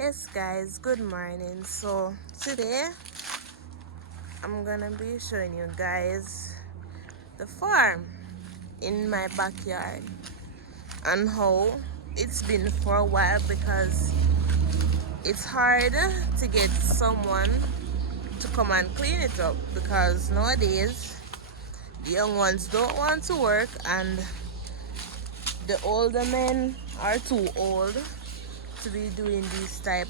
Yes guys, good morning. So today I'm gonna be showing you guys the farm in my backyard and how it's been for a while because it's hard to get someone to come and clean it up because nowadays the young ones don't want to work and the older men are too old to be doing this type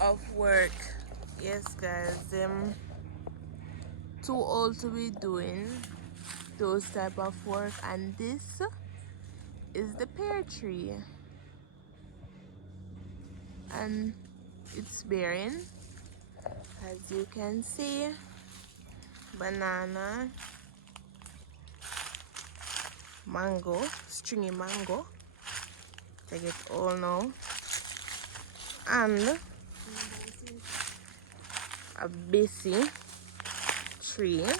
of work. Yes guys, them too old to be doing those type of work, and this is the pear tree and it's bearing, as you can see, banana, mango, stringy mango, take it all now, and a busy tree. Yes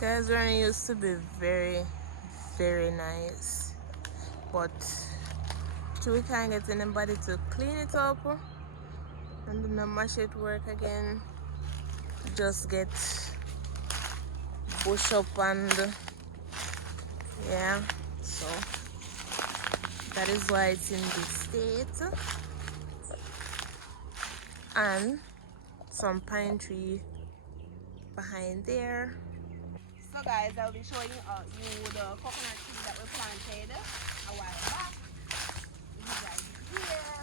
guys, guys, when it used to be very nice, but we can't get anybody to clean it up and do the mash it work again. Just get bush up and yeah, so that is why it's in this state. And some pine tree behind there. So guys, I'll be showing you the coconut tree that we planted a while back. This is right here.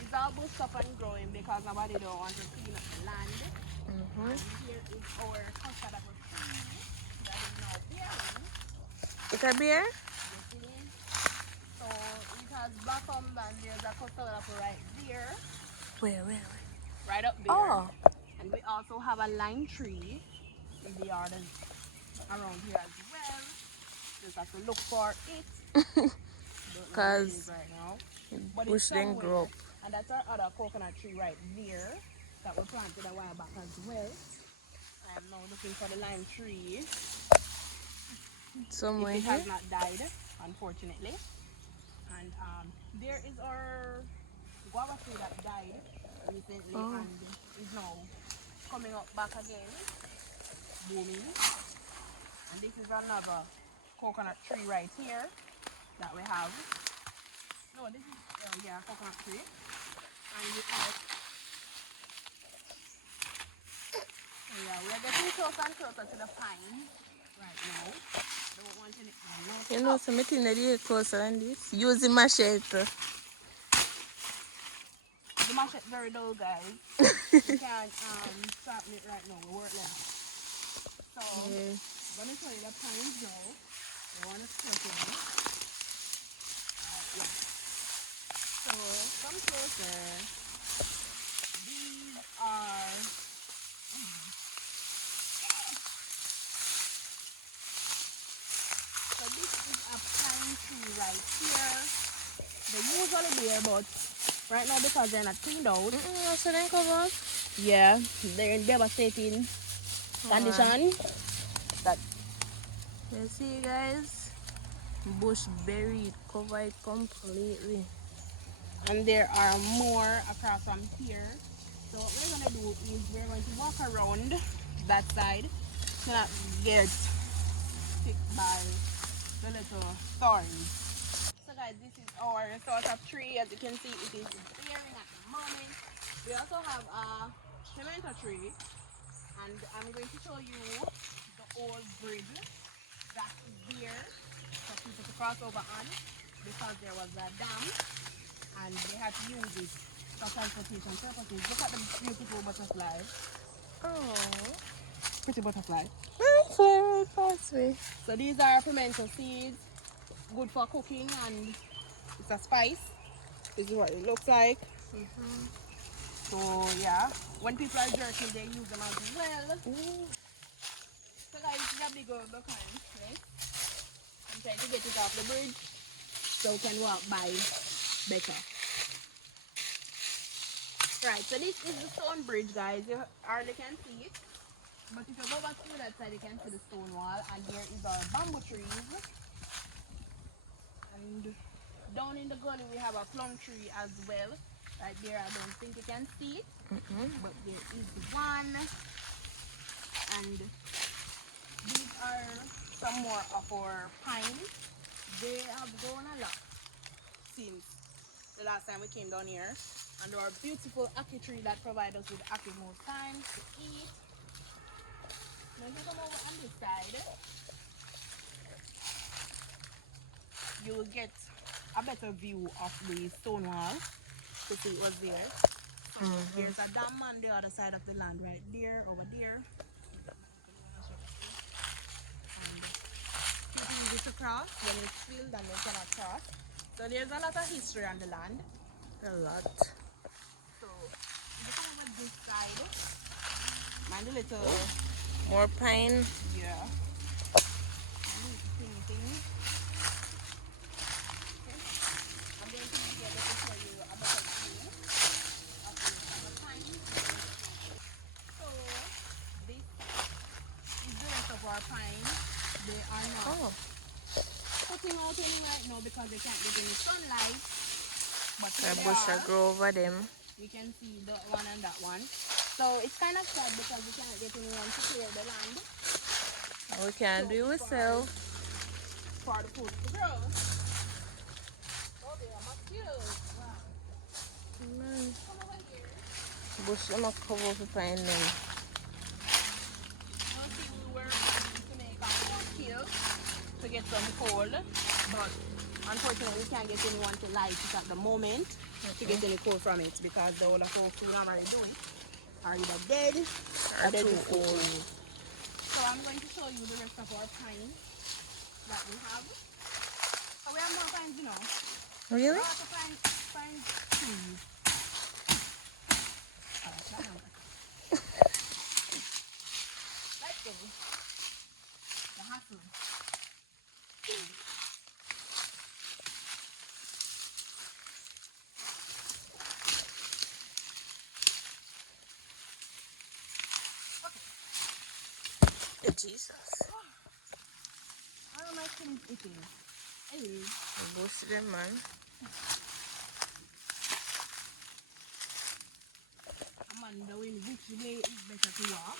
It's all bushed up and growing because nobody don't want to clean up the land. And here is our custard apple tree that is now bearing. It's a bear? Yes, it is. So it has blossomed and there's a custard apple right there. Where? Right up there. Oh. And we also have a lime tree in the yard around here as well. Just have to look for it. Because right now. But bush didn't grow up. And that's our other coconut tree right there that we planted a while back as well. I am now looking for the lime tree. Somewhere it has not died, unfortunately. And there is our guava tree that died recently and is now coming up back again, booming. And this is another coconut tree right here that we have. No, this is coconut tree. And we have, we are getting closer and closer to the pine right now. Don't want any. You know, something that is closer than this. Using machete. The machete very dull, guys. We can't sharpen it right now. We work left. So I'm gonna show you the pines now. I want to split it. Yeah. So come closer. These are so this is a pine tree right here. They usually bear, but right now because they're not cleaned out. So then cover. Yeah, they're in devastating condition. That you see guys, bush buried, covered completely. And there are more across from here. So what we're gonna do is we're going to walk around that side to not get hit by the little thorns. So guys, this is our sort of tree. As you can see, it is bearing at the moment. We also have a tomato tree, and I'm going to show you the old bridge that is there for people to cross over on because there was a dam and they had to use it for transportation purposes. Look at the beautiful butterfly. Oh, pretty butterfly. So these are pimento seeds, good for cooking, and it's a spice. This is what it looks like. So yeah, when people are jerking, they use them as well. So guys, this is a big old kind, right? trying to get it off the bridge so we can walk by better. Right, so this is the stone bridge, guys. You hardly can see it. But if you go back to that side, you can see the stone wall. And here is our bamboo trees. And down in the gully, we have a plum tree as well. Right there, I don't think you can see it. But there is one. And these are some more of our pines. They have grown a lot since the last time we came down here. And our beautiful ackee tree that provides us with ackee most times to eat. Now if you come over on this side, you will get a better view of the stone wall to see it was there. So there's a dam on the other side of the land right there, over there. And it's easy to cross. When it's filled and they cannot cross. So there's a lot of history on the land. A lot. So if you come over this side, mind a little more pine. Yeah. Thing. Okay. I'm going to be able to show you about the view of the pine. So this is the rest of our pine. They are not putting out any right now because they can't get any sunlight. But The bush will grow over them. You can see the one and that one. So it's kind of sad because we can't get anyone to clear the land. We can do it ourselves. For the food to grow. Oh, there are mosquitoes. Wow. Come over here. Bush them a cover to find them. Most people were going to make a one kill to get some coal, but unfortunately we can't get anyone to light it at the moment to get any coal from it because the whole of our food I'm already doing are either dead or they're too old. So I'm going to show you the rest of our pine that we have. So we have more pines, you know. Really? Lots of pine trees. Alright, that one. Let's go. The hassle. Jesus. I don't like things eating. Hey. Bush them, man. I'm on the way which way is better to walk.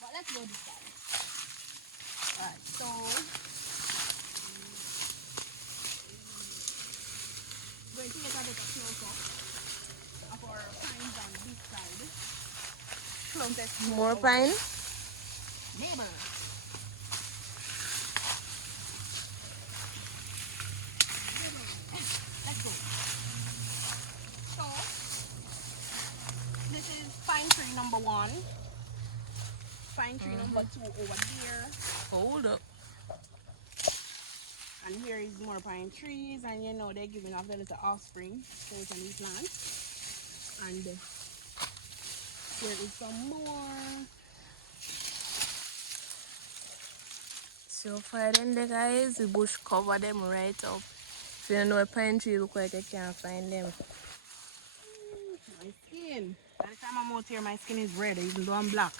But let's go this side. Alright, so we're going to get a better close up of our pines on this side. Closest to More our pine? neighbor. Let's go. So this is pine tree number 1. Pine tree number 2 over there. Hold up. And here is more pine trees, and you know they're giving off their little offspring so we can replant. And there is some more. So far then the guys, the bush cover them right up. If you don't know a pine tree look like you can't find them. My skin. By the time I'm out here, my skin is red, even though I'm black.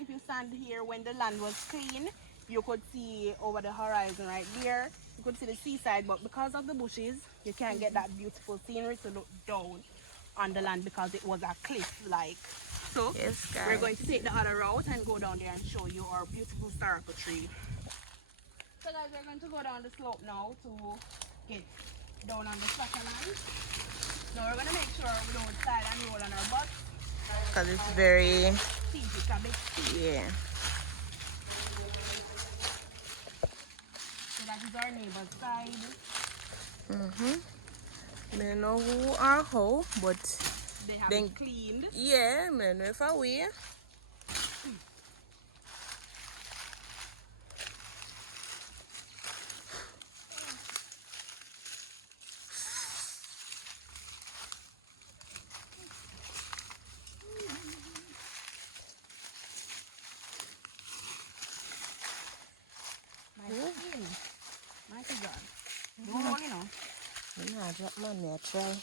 If you stand here when the land was clean, you could see over the horizon right there. You could see the seaside, but because of the bushes, you can't get that beautiful scenery to look down on the land because it was a cliff-like. So Yes, guys. we're going to take the other route and go down there and show you our beautiful historical tree. So guys, we're going to go down the slope now to get down on the flatter land. Now we're going to make sure we don't slide and roll on our butt. Because it's very, Steep, it's a bit steep. yeah. So that is our neighbor's side. I don't know who or how, but They have then, it cleaned. yeah, I don't know if I will. My skin. My figure. drop my natural.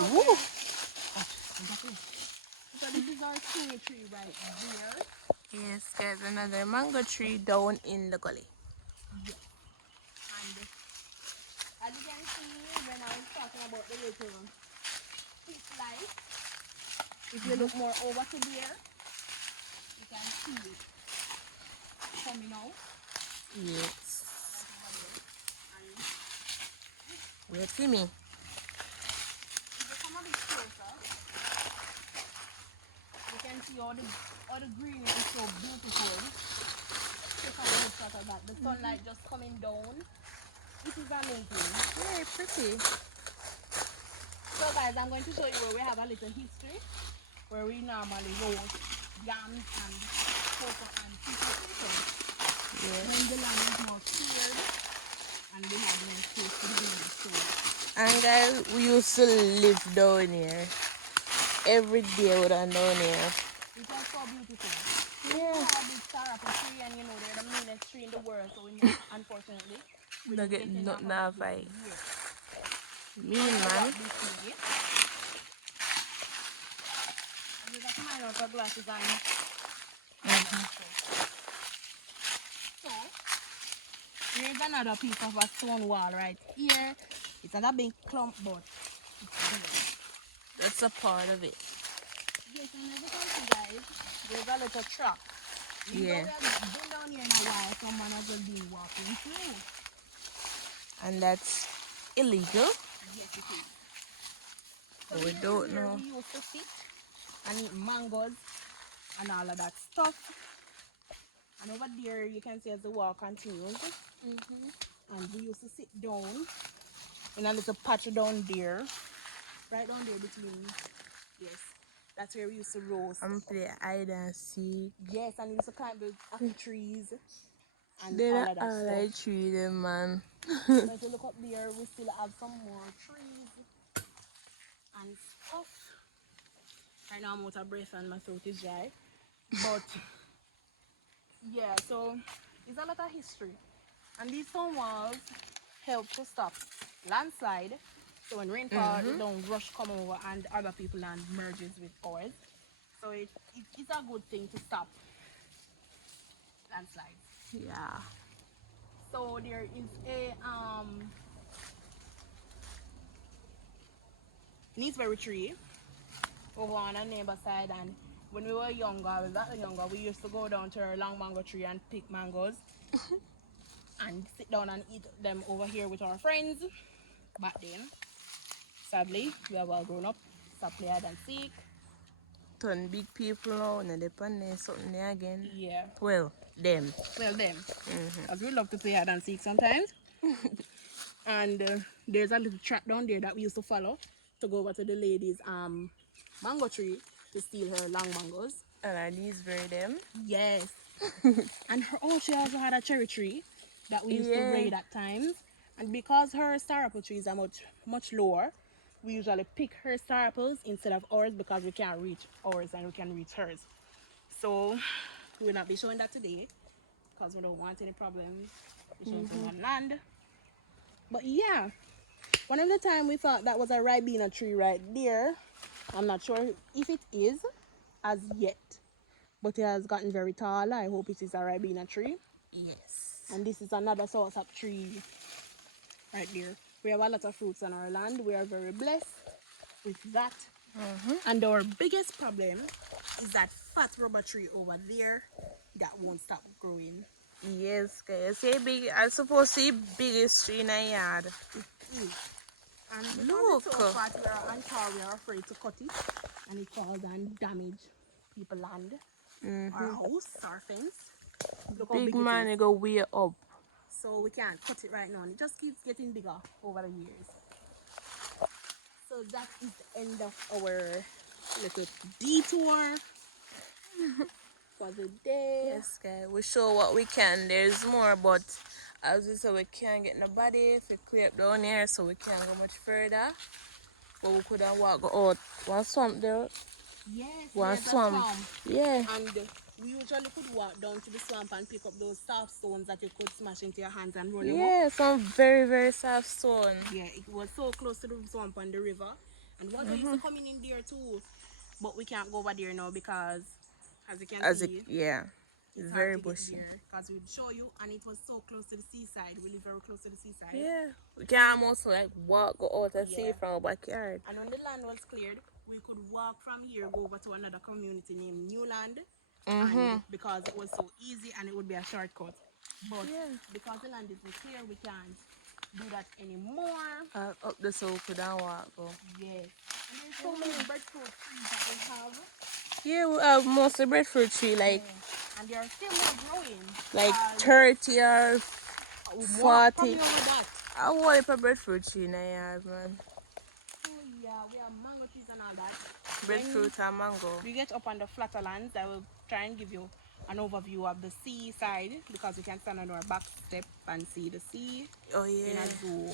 Woo! So this is our cherry tree right here. Yes, guys, another mango tree down in the gully. Yes. And as you can see, when I was talking about the little fish life, if you look more over to there, you can see it coming out. Yes. Right over there. And Wait for me. if you come a bit closer, you can see all the green is so beautiful. Look at the shot of that. The sunlight just coming down. This is amazing. Very pretty. So guys, I'm going to show you where we have a little history where we normally roast yams and cocoa and fish. Yes. When the land is more cleared and we have more space to do it. So And guys, we used to live down here. Every day we down here. it was so beautiful. Yeah. We have this sarapa tree and you know they're the meanest tree in the world, so we unfortunately We don't get getting nothing off off of it. it here. Mean, man. This way. And you got to mind out our glasses on. So here's another piece of a stone wall right here. It's not a big clump, but it's there. That's a part of it. Yes, and as you can see, guys, there's a little track. Yeah. We have been down here in a while, someone has just been walking through. And that's illegal. Yes, it is. So But we here is don't where know. we used to sit and eat mangoes and all of that stuff. And over there, you can see as the walk continues. And we used to sit down in a little patch down there. Right down there between, yes. That's where we used to roast. And play hide and seek. Yes, and we used to climb the apple trees and They're all not of that all stuff. I treat them, man. So if you look up there, we still have some more trees and stuff. Right now I'm out of breath and my throat is dry. But yeah, so it's a lot of history. And these stone walls help to stop landslide. So when rainfall, it don't rush come over and other people's land merges with ours. So it's a good thing to stop landslides. Yeah. So there is a Neesberry tree over on our neighbor side, and when we were younger, we used to go down to our long mango tree and pick mangoes and sit down and eat them over here with our friends back then. Sadly, we have all grown up, stop play hide and seek. Turn big people now and they depend on something there again. Yeah. Well, them. Well, them. As we love to play hide and seek sometimes. And there's a little track down there that we used to follow to go over to the lady's mango tree to steal her long mangoes. And are these very them? Yes. And she also had a cherry tree that we used to raid at times. And because her star apple trees are much lower, we usually pick her star apples instead of ours because we can't reach ours and we can reach hers. So we will not be showing that today because we don't want any problems. We showing on land. But yeah, one of the time we thought that was a ribena tree right there. I'm not sure if it is as yet, but it has gotten very tall. I hope it is a ribena tree. Yes. And this is another source of tree right there. We have a lot of fruits on our land. We are very blessed with that. And our biggest problem is that fat rubber tree over there that won't stop growing. Yes, guys. Say big. I'm supposed to see biggest tree in a yard. And because Look. it's so fat, we are afraid to cut it, and it falls and damage people's land, our house, our fence. Look how Big big man, it you is. go way up. So we can't cut it right now. And it just keeps getting bigger over the years. So that is the end of our little detour for the day. Yes, guys. We show what we can. There's more, but as we said, we can't get nobody if we clear up down here, so we can't go much further. But we could have walked out one swamp there. Yes, One there's a swamp. swamp. Yeah. And we usually could walk down to the swamp and pick up those soft stones that you could smash into your hands and roll them up. Yeah, some very, very soft stone. Yeah, it was so close to the swamp and the river. And water used to come in there too. But we can't go over there now because, as you can see, Yeah, it's hard very to get bushy. there. Because we'd show you, and it was so close to the seaside. We live very close to the seaside. Yeah, we can almost like go out and see Yeah. from our backyard. And when the land was cleared, we could walk from here, go over to another community named Newland. And because it was so easy and it would be a shortcut. But because the land isn't clear, we can't do that anymore. Up the slope we don't walk go. Yes. And there's so many breadfruit trees that we have. Yeah, we have mostly breadfruit tree, like And they are still more growing. like 30 or Walk 40. over that. I want a breadfruit tree in the yard, man. Oh yeah, we have mango trees and all that. Breadfruit and mango. We get up on the flatter lands. I will try and give you an overview of the seaside because we can stand on our back step and see the sea Oh in yeah. a zoom.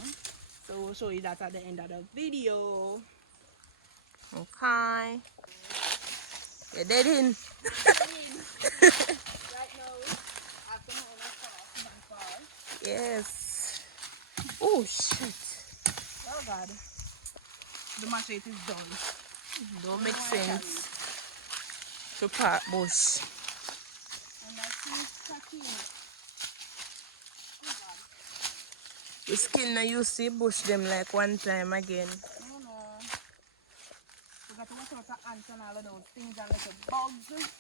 So we'll show you that at the end of the video. Okay. You're dead in. Right now, after my own Yes. Oh shit. oh God, the machete is done. Don't make sense to part bush. And I see cracking. Oh God. The skin now you see bush them like one time again. No, no. We got to watch out for ants and all of those things and little bugs.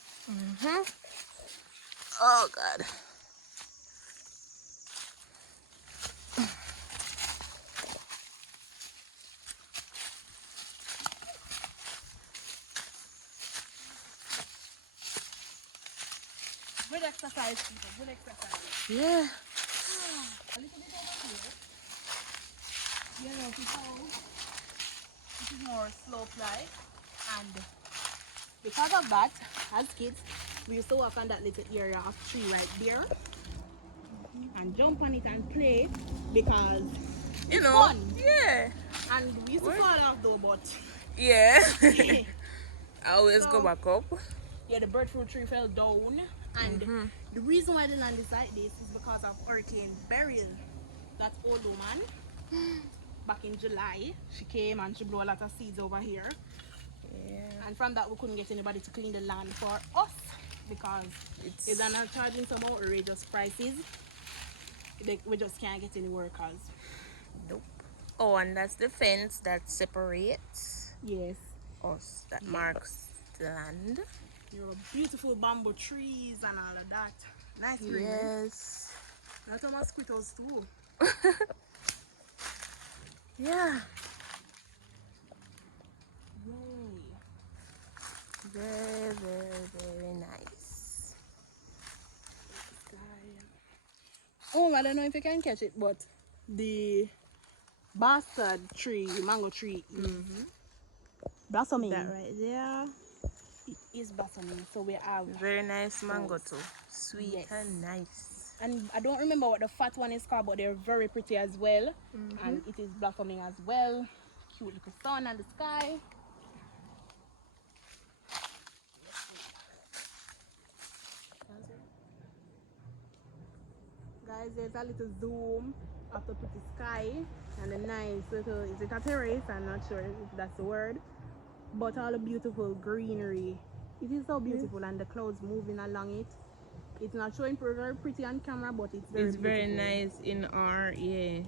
Oh God. Good exercise, people. Good exercise. Yeah. A little bit over here. You know, people, this is more slope like. And because of that, as kids, we used to walk on that little area of tree right there. And jump on it and play because You it's know. fun. Yeah. And we used to fall off though, but Yeah. I always go back up. yeah, the breadfruit tree fell down. And the reason why the land is like this is because of Hurricane Beryl. That old woman, back in July, she came and she blew a lot of seeds over here. Yeah. And from that, we couldn't get anybody to clean the land for us because they're not charging some outrageous prices. We just can't get any workers. Nope. Oh, and that's the fence that separates Yes. us, that marks the land. There are beautiful bamboo trees and all of that. Nice green. Yes. Lots of mosquitoes too. Yeah. Yay. Very, very, very nice. Oh, I don't know if you can catch it, but the bastard tree, the mango tree, is blossoming. That right there. It is blossoming. So we have Very nice mango too. Sweet Yes. and nice. and I don't remember what the fat one is called, but they're very pretty as well. And it is blossoming as well. Cute little sun and the sky. Guys, there's a little zoom of the pretty sky and a nice little, is it a terrace? I'm not sure if that's the word. But all the beautiful greenery. It is so beautiful and the clouds moving along it. It's not showing very pretty on camera, but it's very beautiful. nice in our, yeah.